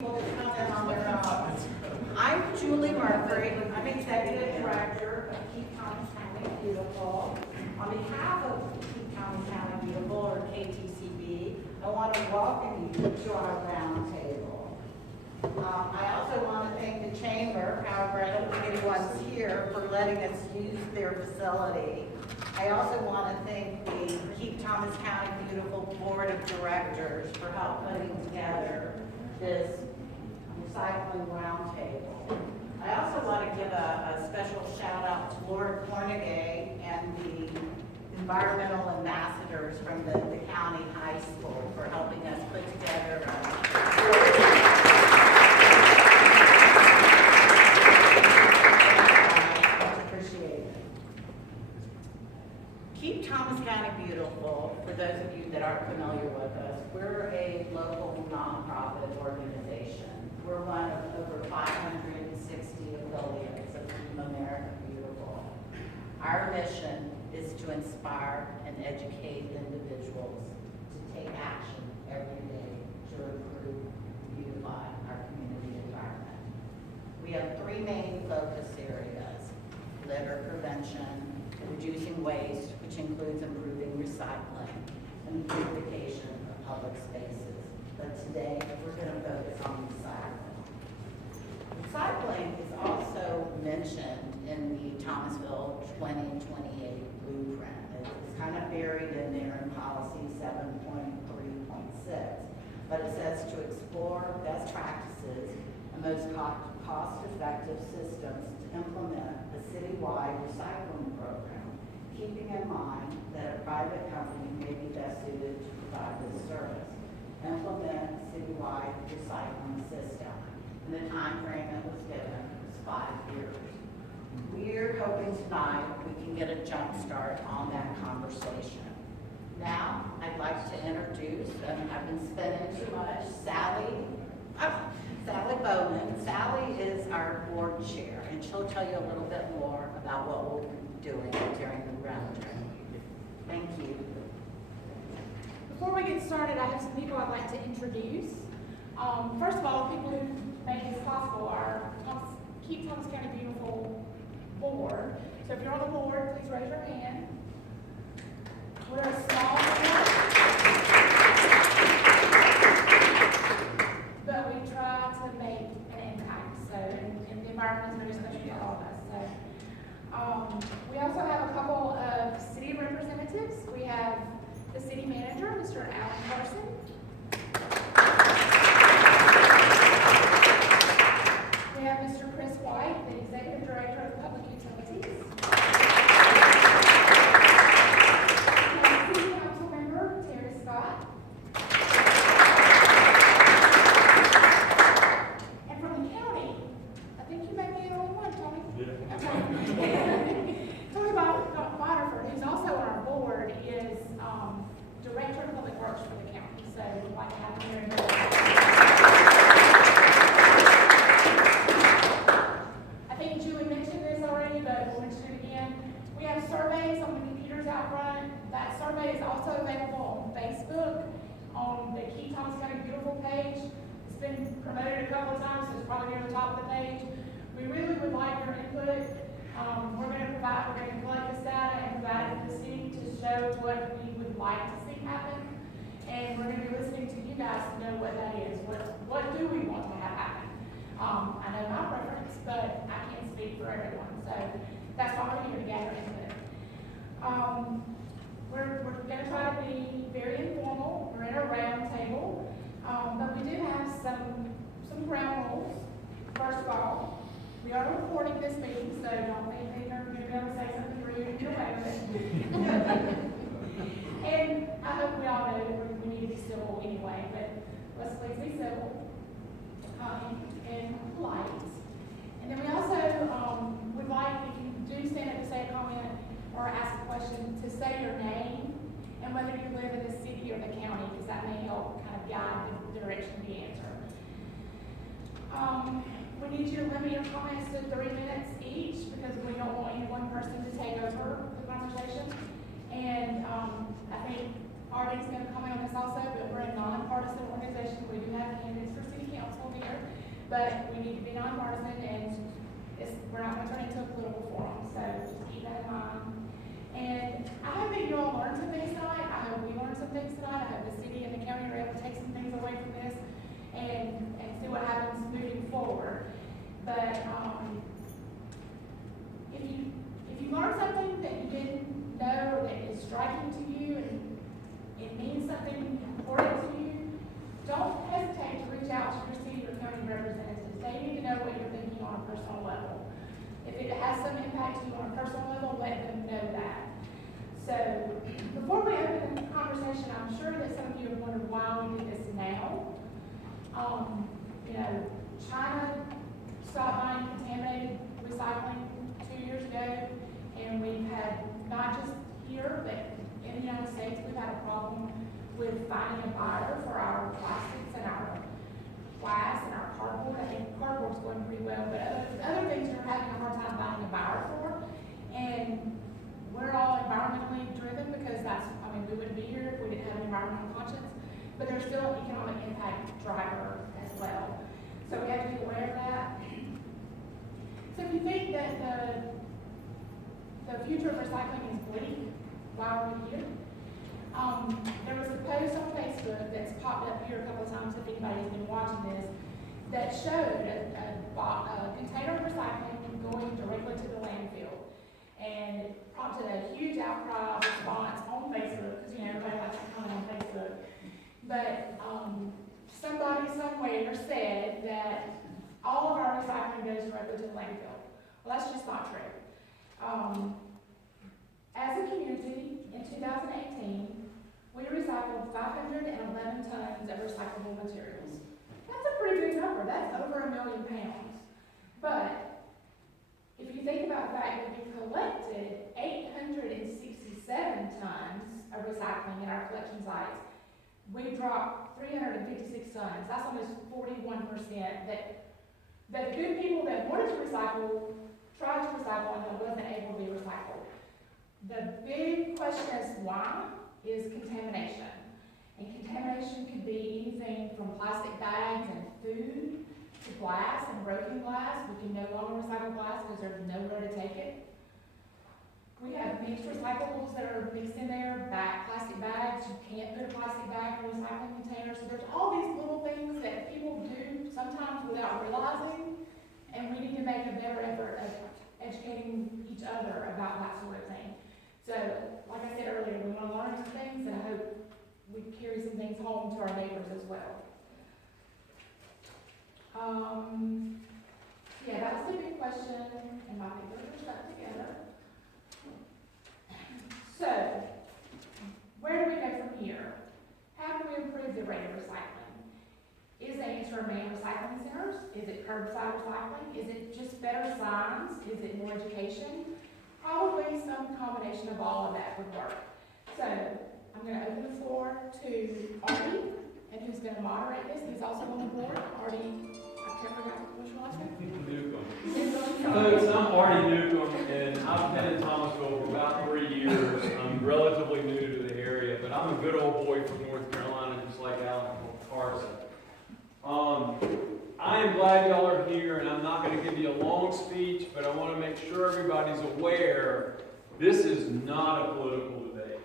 I'm Julie Murphy. I'm Executive Director of Keep Thomas County Beautiful. On behalf of Keep Thomas County Beautiful, or KTCB, I want to welcome you to our roundtable. I also want to thank the Chamber, however, I don't think anyone's here, for letting us use their facility. I also want to thank the Keep Thomas County Beautiful Board of Directors for help putting together this recycling roundtable. I also want to give a special shout out to Laura Cornegay and the environmental ambassadors from the county high school for helping us put together much appreciated. Keep Thomas County Beautiful, for those of you that aren't familiar with us, we're a local nonprofit organization. We're one of over 560 affiliates of Keep America Beautiful. Our mission is to inspire and educate individuals to take action every day to improve and beautify our community environment. We have three main focus areas: litter prevention, reducing waste, which includes improving recycling, and beautification of public spaces. But today, we're going to focus on recycling. Recycling is also mentioned in the Thomasville 2028 blueprint. It's kind of buried in there in policy 7.3.6, but it says to explore best practices and most cost-effective systems to implement a citywide recycling program, keeping in mind that a private company may be best suited to provide this service. Implement a citywide recycling system. And the time frame that was given was 5 years. We're hoping tonight we can get a jump start on that conversation. Now, I'd like to introduce, and I've been spending too much, Sally Bowman. Sally is our board chair, and she'll tell you a little bit more about what we'll be doing during the roundtable. Thank you. Before we get started, I have some people I'd like to introduce. First of all, the people who made this possible are Keep Thomas County Beautiful Board. So if you're on the board, please raise your hand. We're a small board, but we try to make an impact. So, and the environment is very special to all of us. So, we also have a couple of city representatives. We have the city manager, Mr. Alan Carson. We have Mr. Chris White, the executive director of public utilities. We have city council member Terry Scott. And from the county, I think you may be the only one, Tony. Okay. Tony Botterford, who's also on our board, is Director of Public Works for the county, so we'd like to have him here in I think Julie mentioned this already, but we'll mention it again. We have surveys on the computers out front. That survey is also available on Facebook, on the Keep Thomas County Beautiful page. It's been promoted a couple of times, so it's probably near the top of the page. We really would like your input. We're going to collect this data and provide it to the city to show what we would like to see happen. And we're going to be listening to you guys to know what that is. What do we want to have happen? I know my preference, but I can't speak for everyone. So that's why we're here to gather input. We're going to try to be very informal. We're in a round table. But we do have some ground rules. First of all, we are recording this meeting, so don't think you're going to be able to say something rude and get away with it. And I hope we all know that we need to be civil anyway, but let's please be civil and polite. And then we also would like, if you do stand up to say a comment or ask a question, to say your name and whether you live in the city or the county, because that may help kind of guide the direction of the answer. We need you to limit your comments to 3 minutes each, because we don't want any one person to take over the conversation. And I think Artie's going to comment on this also, but we're a nonpartisan organization. We do have candidates for city council here, but we need to be nonpartisan, and we're not gonna turn it into a political forum, so just keep that in mind. And I hope that you all learned some things tonight. I hope we learned some things tonight. I hope the city and the county are able to take some things away from this and see what happens moving forward. But, if you learn something that you didn't know, that is striking to you, and it means something important to you, don't hesitate to reach out to your city or county representatives. They need to know what you're thinking on a personal level. If it has some impact to you on a personal level, let them know that. So, before we open the conversation, I'm sure that some of you have wondered why we did this now. China stopped buying contaminated recycling 2 years ago, and we've had, not just here, but in the United States, we've had a problem with finding a buyer for our plastics and our glass and our cardboard. I think cardboard's going pretty well, but other things we're having a hard time finding a buyer for. And we're all environmentally driven because we wouldn't be here if we didn't have an environmental conscience, but there's still an economic impact driver as well. So we have to be aware of that. So if you think that the future of recycling is bleak, why are we here? There was a post on Facebook that's popped up here a couple of times if anybody's been watching this, that showed a container of recycling going directly to the landfill. And it prompted a huge outcry response on Facebook, because everybody likes to comment on Facebook. But somebody somewhere said that all of our recycling goes directly to the landfill. Well, that's just not true. As a community, in 2018, we recycled 511 tons of recyclable materials. That's a pretty big number. That's over 1 million pounds. But if you think about the fact that we collected 867 tons of recycling at our collection sites, we dropped 356 tons. That's almost 41% that the good people that wanted to recycle tried to recycle and it wasn't able to be recycled. The big question is why is contamination. And contamination could be anything from plastic bags and food to glass and broken glass. We can no longer recycle glass because there's nowhere to take it. We have mixed recyclables that are mixed in there, plastic bags. You can't put a plastic bag in a recycling container. So there's all these little things that people do sometimes without realizing, and we need to make a better effort of educating each other about that sort of thing. So, like I said earlier, we want to learn some things, and I hope we carry some things home to our neighbors as well. Yeah, that was a big question, and my fingers are stuck together. So, where do we go from here? How can we improve the rate of recycling? Is the answer man recycling centers? Is it curbside recycling? Is it just better signs? Is it more education? Probably some combination of all of that would work. So, I'm going to open the floor to Artie, and who's going to moderate this. He's also on the board. Artie, I can't forget which one last name? Newcomb. Folks, I'm Artie Newcomb, and I've been in Thomasville for about 3 years. I'm relatively new to the area, but I'm a good old boy from North Carolina, just like Alan Carson. I am glad y'all are here, and I'm not going to give you a long speech, but I want to make sure everybody's aware this is not a political debate,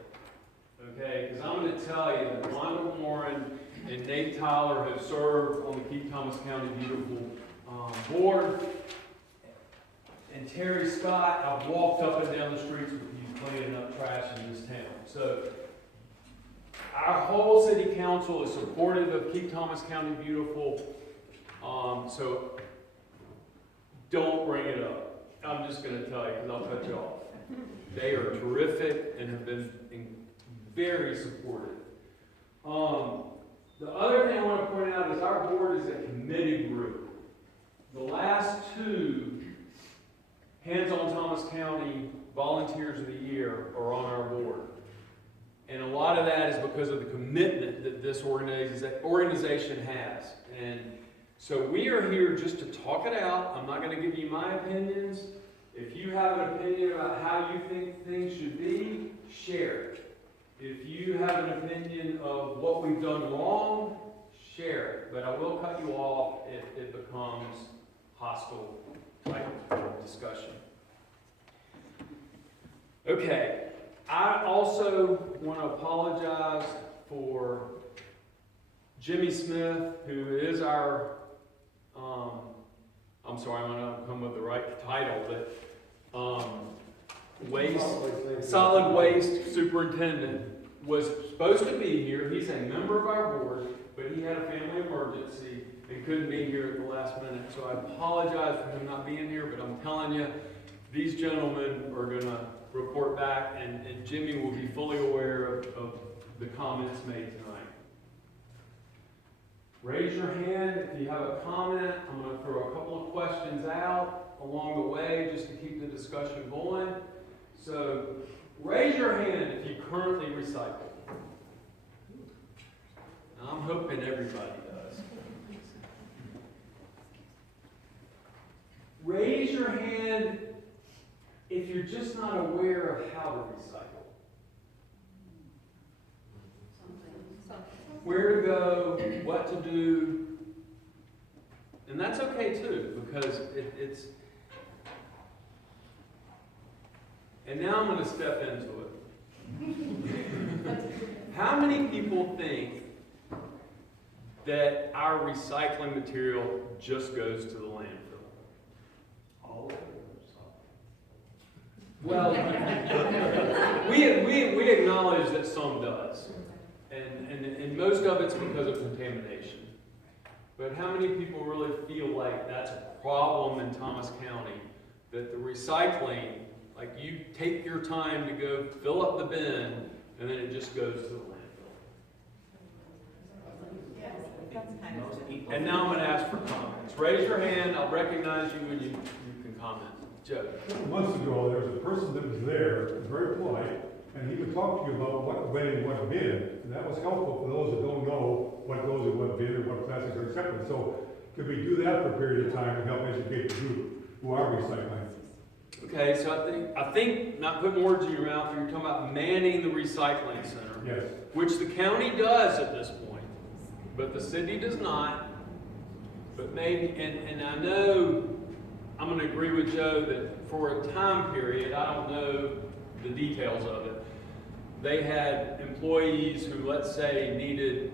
okay? Because I'm going to tell you that Wanda Warren and Nate Tyler have served on the Keep Thomas County Beautiful board, and Terry Scott, I've walked up and down the streets with you cleaning up trash in this town. So our whole city council is supportive of Keep Thomas County Beautiful. So don't bring it up. I'm just going to tell you because I'll cut you off. They are terrific and have been very supportive. The other thing I want to point out is our board is a committee group. The last 2 Hands-on Thomas County Volunteers of the Year are on our board. And a lot of that is because of the commitment that this organization has. And so we are here just to talk it out. I'm not going to give you my opinions. If you have an opinion about how you think things should be, share it. If you have an opinion of what we've done wrong, share it, but I will cut you off if it becomes hostile type of discussion. Okay, I also want to apologize for Jimmy Smith, who is our, I'm sorry, I'm going to come with the right title, but solid waste superintendent was supposed to be here. He's a member of our board, but he had a family emergency and couldn't be here at the last minute. So I apologize for him not being here, but I'm telling you, these gentlemen are going to report back, and Jimmy will be fully aware of the comments made tonight. Raise your hand if you have a comment. I'm going to throw a couple of questions out along the way just to keep the discussion going. So raise your hand if you currently recycle. Now, I'm hoping everybody does. Raise your hand if you're just not aware of how to recycle. Where to go, what to do. And that's okay too, because it's... And now I'm going to step into it. How many people think that our recycling material just goes to the landfill? All of it. Well, we acknowledge that some does. And most of it's because of contamination. But how many people really feel like that's a problem in Thomas County? That the recycling, like you take your time to go fill up the bin, and then it just goes to the landfill. And now I'm going to ask for comments. Raise your hand, I'll recognize you, and you can comment. Joe. A couple months ago, there was a person that was there, very polite, and he would talk to you about what went in what bin, and that was helpful for those that don't know what goes in what bin and what plastics are accepted. So could we do that for a period of time and help educate the group who are recycling? Okay, so I think not putting words in your mouth, you're talking about manning the recycling center. Yes. Which the county does at this point, but the city does not. But maybe, and I know, I'm going to agree with Joe that for a time period, I don't know the details of it, they had employees who, let's say, needed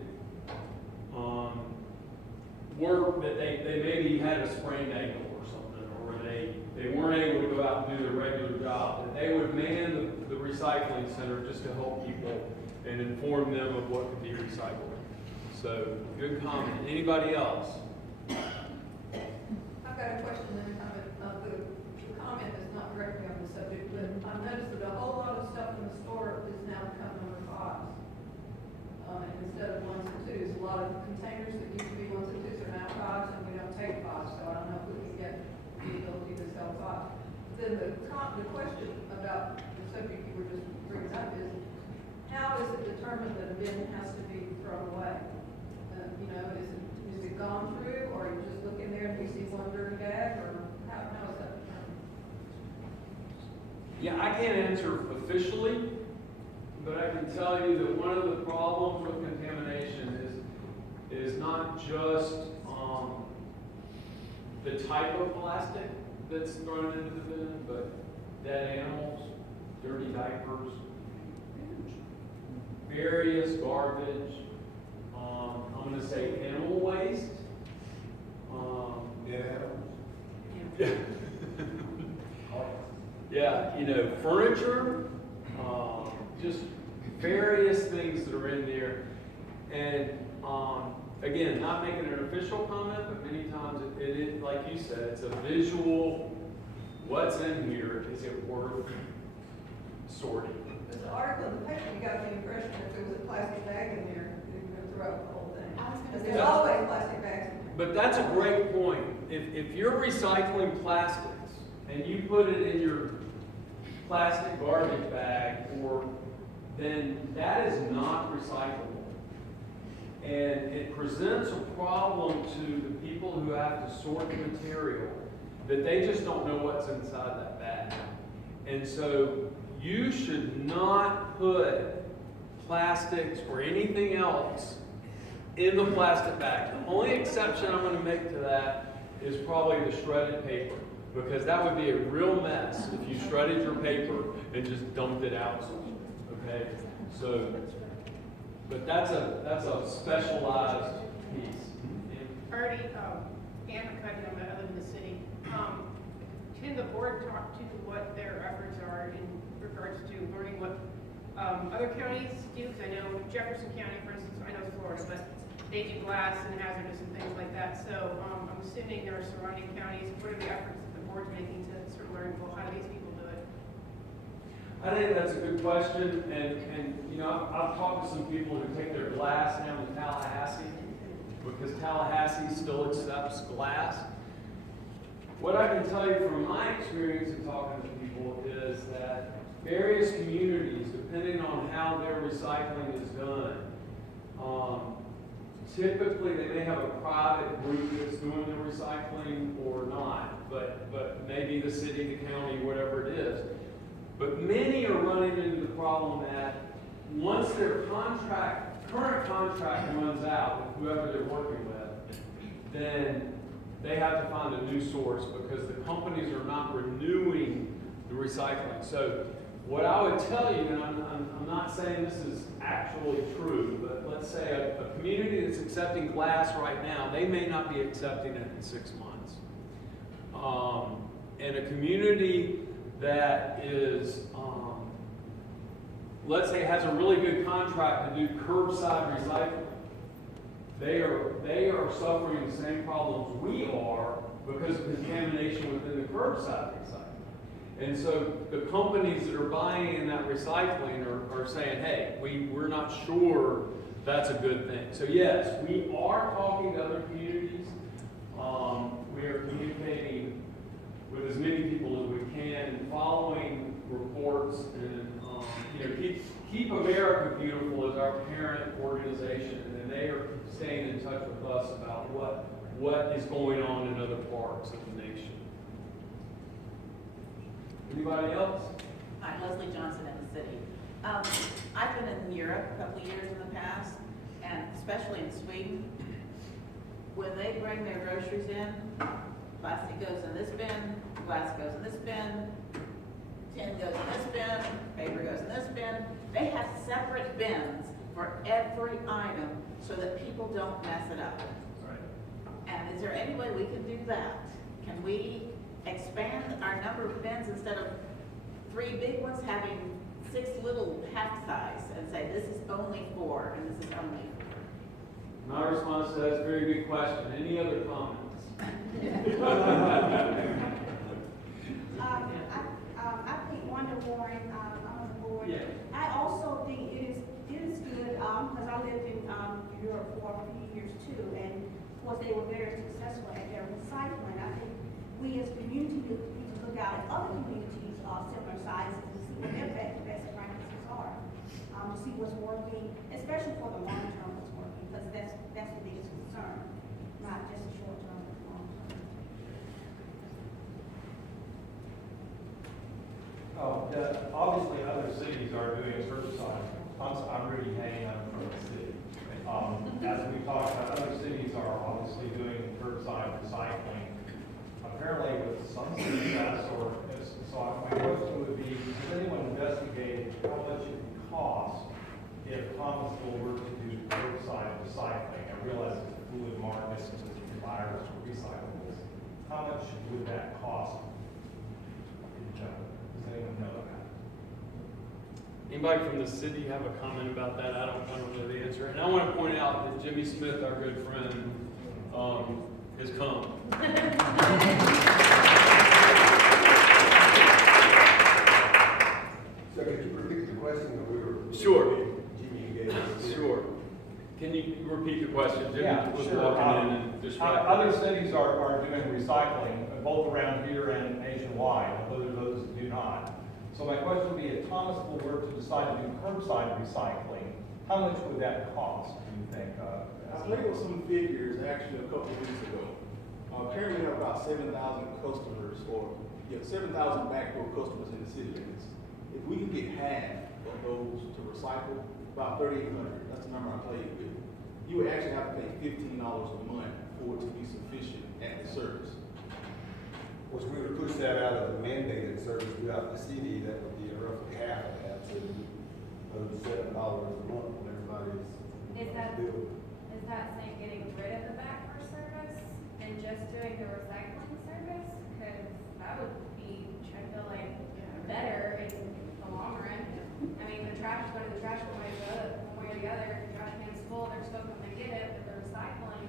work that they maybe had a sprained ankle or something, or they weren't able to go out and do their regular job, and they would man the recycling center just to help people and inform them of what could be recycled. So, good comment. Anybody else? I've got a question and a comment. The comment is not directly on the subject, but I've noticed that a whole lot of stuff in the store is now become number 5s. Instead of 1s and 2s. A lot of containers that used to be 1s and 2s are now 5s, and we don't take 5s, so I don't know if we can get the ability to sell 5s. Then the question about the subject you were just bringing up is, how is it determined that a bin has to be thrown away? Is it gone through, or you just look in there and you see one dirty bag, or how is that determined? Yeah, I can't answer officially, but I can tell you that one of the problems with contamination is not just the type of plastic that's thrown into the bin, but dead animals, dirty diapers, various garbage, I'm going to say animal waste. Yeah. Yeah, furniture, just various things that are in there. And again, not making an official comment, but many times it is, like you said, it's a visual, what's in here, is it worth sorting? There's an article in the paper, you got the impression that there was a plastic bag in there, you're going to throw out the whole thing. I was gonna But say- there's always plastic bags in there. But that's a great point. If you're recycling plastics and you put it in your plastic garbage bag, then that is not recyclable. And it presents a problem to the people who have to sort the material, that they just don't know what's inside that bag. And so you should not put plastics or anything else in the plastic bag. The only exception I'm gonna make to that is probably the shredded paper, because that would be a real mess if you shredded your paper and just dumped it out, okay? So, but that's a specialized piece. Already, Ann McCuddy, I live in the city. Can the board talk to what their efforts are in regards to learning what other counties do? Because I know Jefferson County, for instance, I know it's Florida, but they do glass and hazardous and things like that. So I'm assuming there are surrounding counties. What are the efforts that the board's making to sort of learn, well, how do these people do it? I think that's a good question, and you know, I've talked to some people who take their glass down to Tallahassee, because Tallahassee still accepts glass. What I can tell you from my experience in talking to people is that various communities, depending on how their recycling is done, typically they may have a private group that's doing the recycling or not, but maybe the city, the county, whatever it is. But many are running into the problem that once their current contract runs out with whoever they're working with, then they have to find a new source because the companies are not renewing the recycling. So what I would tell you, and I'm not saying this is actually true, but let's say a community that's accepting glass right now, they may not be accepting it in 6 months. And a community that is, let's say has a really good contract to do curbside recycling, they are suffering the same problems we are because of contamination within the curbside recycling. And so the companies that are buying in that recycling are saying, hey, we're not sure that's a good thing. So yes, we are talking to other communities. We are communicating with as many people as we can, following reports, and Keep America Beautiful is our parent organization, and they are staying in touch with us about what is going on in other parts of the nation. Anybody else? I'm Leslie Johnson in the city. I've been in Europe a couple of years in the past, and especially in Sweden. When they bring their groceries in, plastic goes in this bin, glass goes in this bin, tin goes in this bin, paper goes in this bin. They have separate bins for every item so that people don't mess it up. Right. And is there any way we can do that? Can we expand our number of bins instead of 3 big ones having 6 little half size and say this is only 4 and this is only 4? My response to that is a very good question. Any other comments? I think Wanda Warren, I'm on the board. Yeah. I also think it is good, because I lived in Europe for a few years too, and of course they were very successful at their recycling. I think we as a community need to look out at other communities of similar sizes and see what their best practices are, to see what's working, especially for the long term what's working, because that's the biggest concern, not just the short term, but the long term. Obviously, other cities are doing curbside. I'm Rudy Hayne, I'm from the city. As we talked about, other cities are obviously doing curbside recycling. Apparently, with some cities, so my question would be, has anyone investigated how much it would cost if Thomasville were to do curbside recycling? I realize it's a fluid market, since it's buyers for recyclables. How much would that cost? Does anyone know that? Anybody from the city have a comment about that? I don't know the answer. And I want to point out that Jimmy Smith, our good friend, has come. So could you repeat the question that we were? Sure. Jimmy gave us? Sure. Can you repeat the question? Jimmy was sure. walking in and distracted. Other cities are doing recycling, both around here and nationwide, although there are those that do not. So my question would be, if Thomasville were to decide to do curbside recycling, how much would that cost, do you think? I played with some figures actually a couple of weeks ago. Currently we have about 7,000 customers, or 7,000 backdoor customers in the city limits. If we can get half of those to recycle, about 3,800. That's the number I played with. you would actually have to pay $15 a month for it to be sufficient at the service. Of course, we would push that out of the mandated service throughout the city, that would be roughly half of that, so those $7 a month when everybody's Is that- billed. Is that saying getting rid of the backdoor service and just doing the recycling service? Cause that would be, I feel like, better in the long run. I mean, the trash, go to the trash one way or the other, if the trash can's full, they're supposed to come and get it, but the recycling,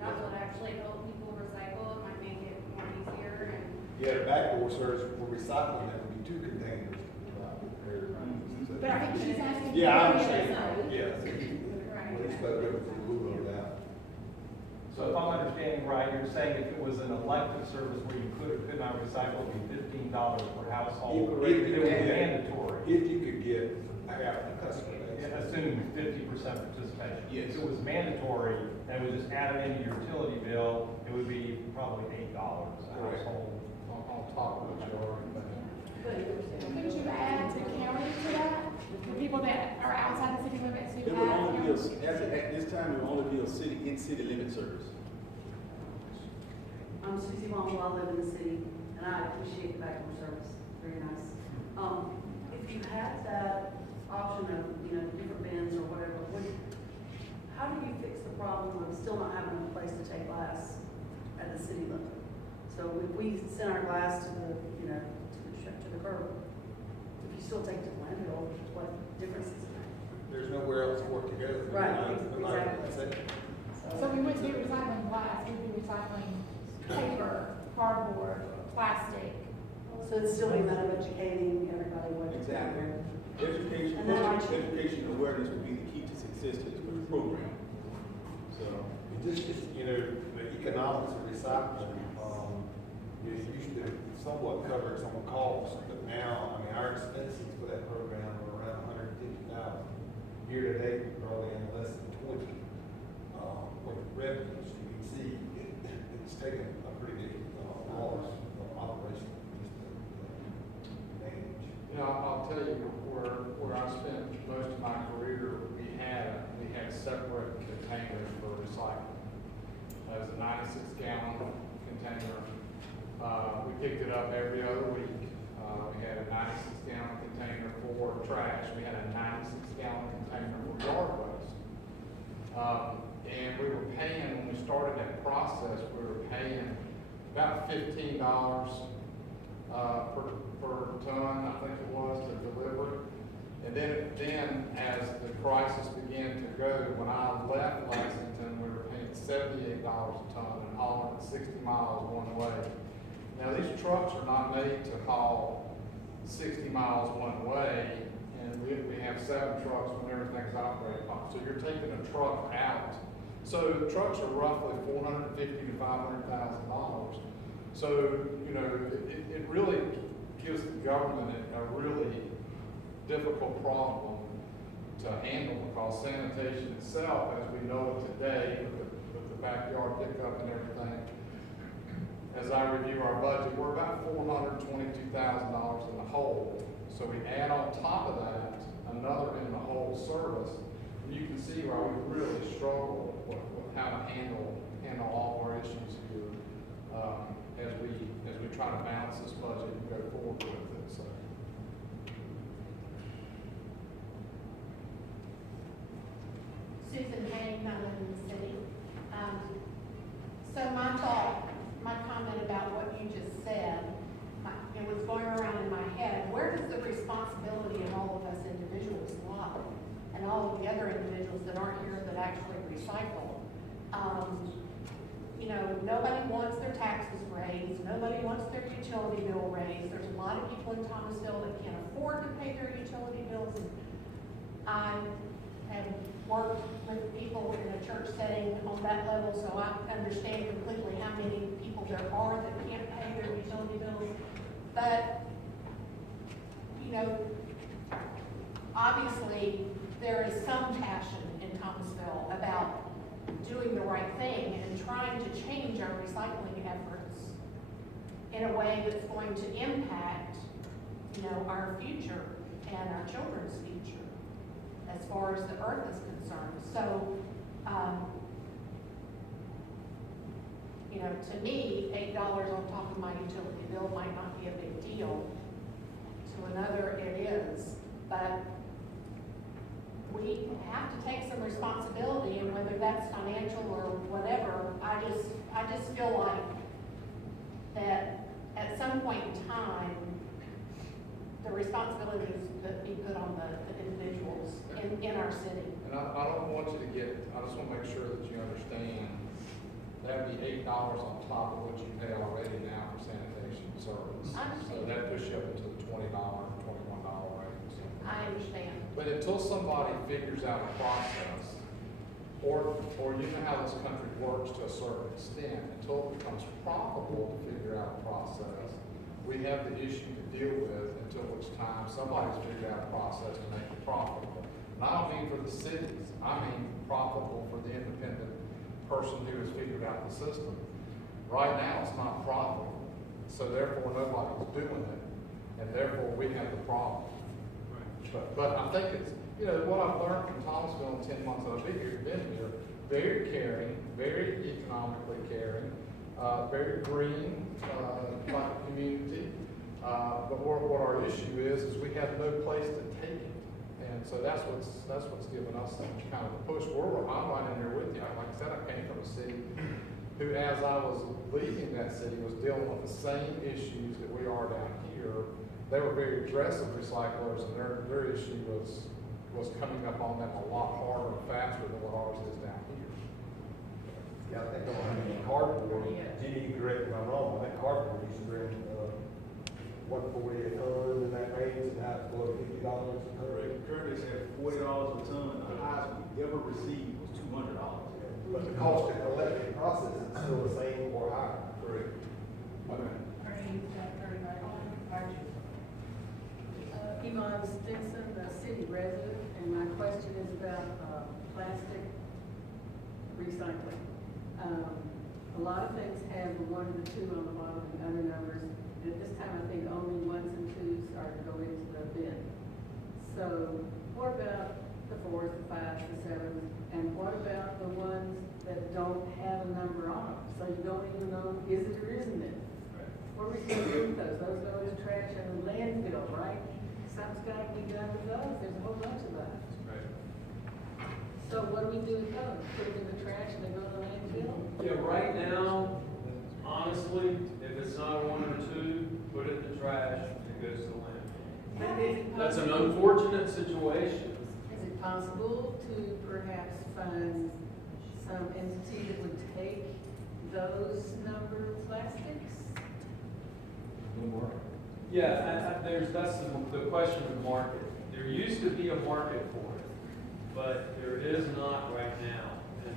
that would actually help people recycle, it might make it more easier and. Yeah, the backdoor service for recycling, that would be 2 containers. But I think she's asking. Yeah, I understand, Yeah. yes. Right. Well, it's better to rule of that. So if I'm understanding right, you're saying if it was an elective service where you could or could not recycle, it'd be $15 per household. If If you it was could- mandatory, If you could get half the customer base. assuming 50% participation. Yes. If it was mandatory, and it was just added into your utility bill, it would be probably $8 a Correct. household. On top of what you're already paying. Could you add the county to that? The people that are outside the city limits who It would only be, have. at this time, it would only be a city limit service. I'm Susie Wong, I live in the city, and I appreciate the backdoor service, very nice. If you had that option of, different bins or whatever, how do you fix the problem of still not having a place to take glass at the city limit? So if we send our glass to the, to the curb, if you still take it to the landfill, what difference does it make? There's nowhere else for it to go. Right, That's it. So we wouldn't be recycling glass, we'd be recycling paper, cardboard, plastic. So it's still a matter of educating everybody what. Exactly. Education, And then our- education and awareness would be the key to success to this program. So, Just, the economics of recycling, it used to somewhat cover some of the costs, but now, our expenses for that program are around $150,000. Year to date, we're probably in less than 20. With revenues, you can see, it's taken a pretty big, loss of operation, just to manage. I'll tell you, where I spent most of my career, we had separate containers for recycling. It was a 96-gallon container. We picked it up every other week. We had a 96-gallon container for trash. We had a 96-gallon container for yard waste. And we were paying, when we started that process, we were paying about $15 per ton, I think it was, to deliver. And then as the crisis began to go, when I left Lexington, we were paying $78 a ton and hauling 60 miles one way. Now, these trucks are not made to haul 60 miles one way, and we have 7 trucks when everything's operating. So you're taking a truck out. So trucks are roughly $450,000 to $500,000. So, it really gives the government a really difficult problem to handle, because sanitation itself, as we know it today, with the backyard pickup and everything, as I review our budget, we're about $422,000 in the hole. So we add on top of that another in the hole service, and you can see why we really struggle with how to handle all of our issues here as we try to balance this budget and go forward with it. So. Susan Hayes, I live in the city. So my comment about what you just said, it was going around in my head, where does the responsibility of all of us individuals lie? And all of the other individuals that aren't here that actually recycle? Nobody wants their taxes raised, nobody wants their utility bill raised. There's a lot of people in Thomasville that can't afford to pay their utility bills. I have worked with people in a church setting on that level, so I understand completely how many people there are that can't pay their utility bills. But, obviously, there is some passion in Thomasville about doing the right thing and trying to change our recycling efforts in a way that's going to impact, our future and our children's future as far as the earth is concerned. So You know, to me, $8 on top of my utility bill might not be a big deal. To another, it is, but we have to take some responsibility, and whether that's financial or whatever, I just feel like that at some point in time, the responsibilities that be put on the individuals in our city. And I don't want you to get, I just want to make sure that you understand, that'd be $8 on top of what you pay already now for sanitation service. I understand. So that puts you up into the $20, $21 range. I understand. But until somebody figures out a process, or you know how this country works to a certain extent, until it becomes profitable to figure out a process, we have the issue to deal with until which time somebody's figured out a process to make it profitable. And I don't mean for the cities, I mean profitable for the independent person who has figured out the system. Right now, it's not profitable, so therefore nobody's doing it, and therefore we have the problem. But I think it's, you know, what I've learned from Thomasville in 10 months that I've been here, very caring, very economically caring, very green type of community. But what our issue is we have no place to take it. And so that's what's given us some kind of a push. I'm right in there with you. Like I said, I came from a city who, as I was leaving that city, was dealing with the same issues that we are down here. They were very aggressive recyclers, and their issue was coming up on them a lot harder and faster than what ours is down here. Yeah, I think on cardboard, Jenny, correct me if I'm wrong, I think cardboard used to bring, 140 a ton in that range, and now it's below $50 a ton. Currently, it's at $40 a ton, the highest we ever received was $200. But the cost to collect and process is still the same or higher. Correct. Iman Stinson, a city resident, and my question is about plastic recycling. A lot of things have the 1 and the 2 on the bottom and other numbers. And at this time, I think only 1s and 2s are to go into the bin. So what about the 4s, the 5s, the 7s? And what about the ones that don't have a number on them? So you don't even know, is it or isn't it? What are we going to do with those? Those go in trash and landfill, right? Something's got to be done with those. There's a whole bunch of those. So what do we do with those? Put them in the trash and they go to the landfill? Yeah, right now, honestly, if it's not a 1 or 2, put it in the trash and it goes to the landfill. That's an unfortunate situation. Is it possible to perhaps find some entity that would take those number plastics? Yeah, that's the question of market. There used to be a market for it, but there is not right now. And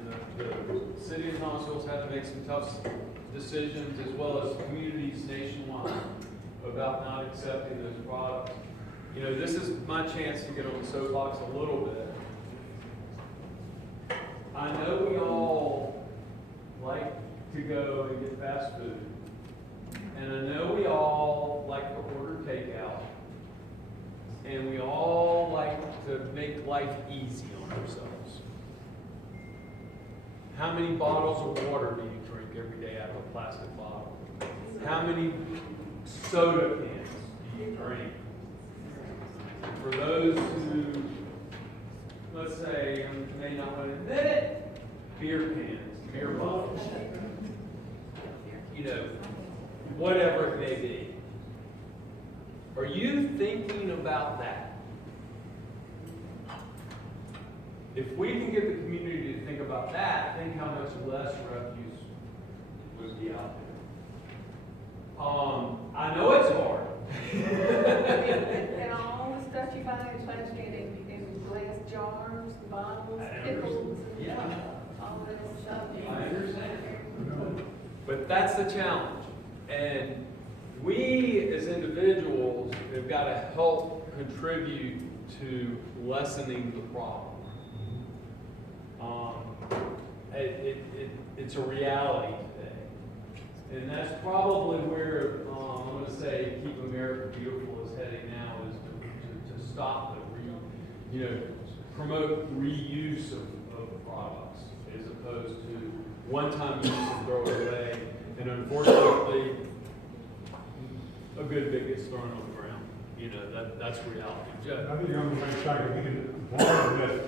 the city of Thomasville's had to make some tough decisions, as well as communities nationwide, about not accepting those products. You know, this is my chance to get on the soapbox a little bit. I know we all like to go and get fast food. And I know we all like to order takeout. And we all like to make life easy on ourselves. How many bottles of water do you drink every day out of a plastic bottle? How many soda cans do you drink? For those who, let's say, may not want to admit it, beer cans, beer bottles. You know, whatever it may be. Are you thinking about that? If we can get the community to think about that, think how much less refuse would be out there. I know it's hard. And all the stuff you buy is plastic in glass jars, bottles, pickles, Yeah. all that stuff. I understand. But that's the challenge. And we as individuals have got to help contribute to lessening the problem. It's a reality today. And that's probably where I'm going to say Keep America Beautiful is heading now, is to stop the promote reuse of products. as opposed to one-time use and throw it away. And unfortunately, a good bit gets thrown on the ground. You know, that's reality. Joe? I think you're on the right track. If we can borrow this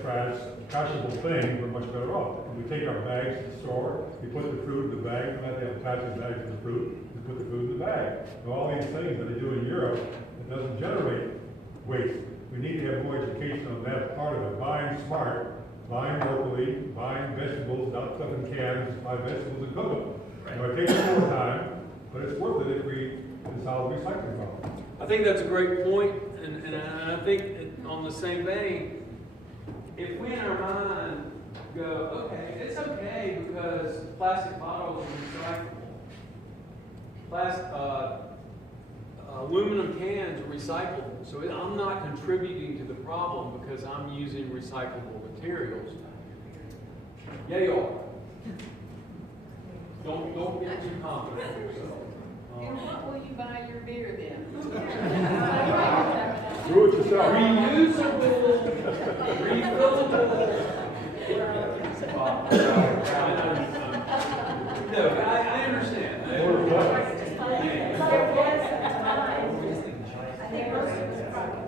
trashable thing, we're much better off. If we take our bags to the store, we put the fruit in the bag, we let them attach the bag to the fruit, we put the food in the bag. And all these things that they do in Europe, it doesn't generate waste. We need to have more education on that part of it. Buying smart, buying locally, buying vegetables, not stuff in cans, buy vegetables and cook them. You know, it takes more time, but it's worth it if we solve the recycling problem. I think that's a great point, and I think on the same vein, if we in our mind go, okay, it's okay because plastic bottles are recyclable. Aluminum cans are recyclable, so I'm not contributing to the problem because I'm using recyclable materials. Yeah, you are. Don't get too confident in yourself. And what will you buy your beer then? Do it yourself. Reusable, refillable. No, but I understand. I think most of us probably,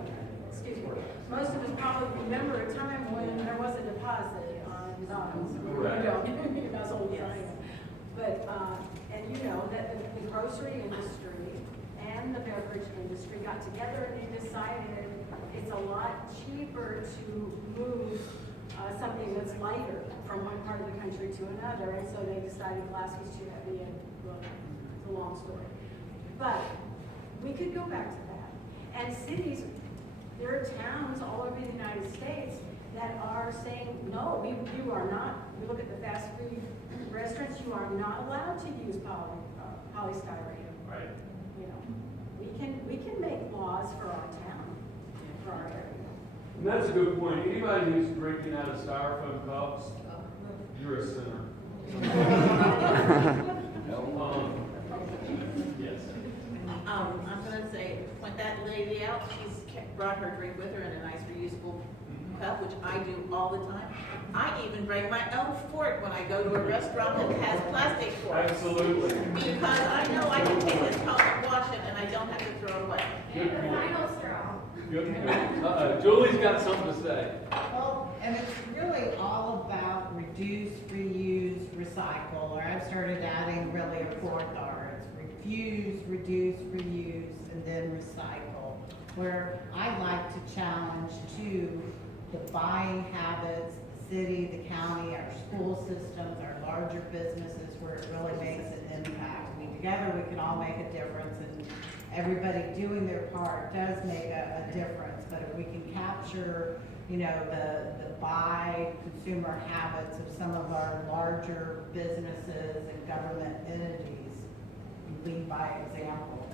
excuse me, most of us probably remember a time when there was a deposit on bonds. Correct. That's old time. But, and you know, that the grocery industry and the beverage industry got together and they decided it's a lot cheaper to move something that's lighter from one part of the country to another. And so they decided glass was too heavy and, well, it's a long story. But we could go back to that. And cities, there are towns all over the United States that are saying, no, you are not, we look at the fast food restaurants, you are not allowed to use polystyrene. Right. You know, we can make laws for our town, for our area. And that's a good point. Anybody who's drinking out of styrofoam cups, you're a sinner. Yes. I'm gonna say, point that lady out, brought her drink with her in a nice reusable cup, which I do all the time. I even bring my own fork when I go to a restaurant that has plastic forks. Absolutely. Because I know I can take this home and wash it and I don't have to throw it away. Good And the point. final straw. Good. Julie's got something to say. Well, and it's really all about reduce, reuse, recycle, or I've started adding really a fourth R. It's refuse, reduce, reuse, and then recycle. Where I like to challenge to the buying habits, the city, the county, our school systems, our larger businesses, where it really makes an impact. I mean, together we can all make a difference, and everybody doing their part does make a difference. But if we can capture, you know, the buy consumer habits of some of our larger businesses and government entities, lead by example.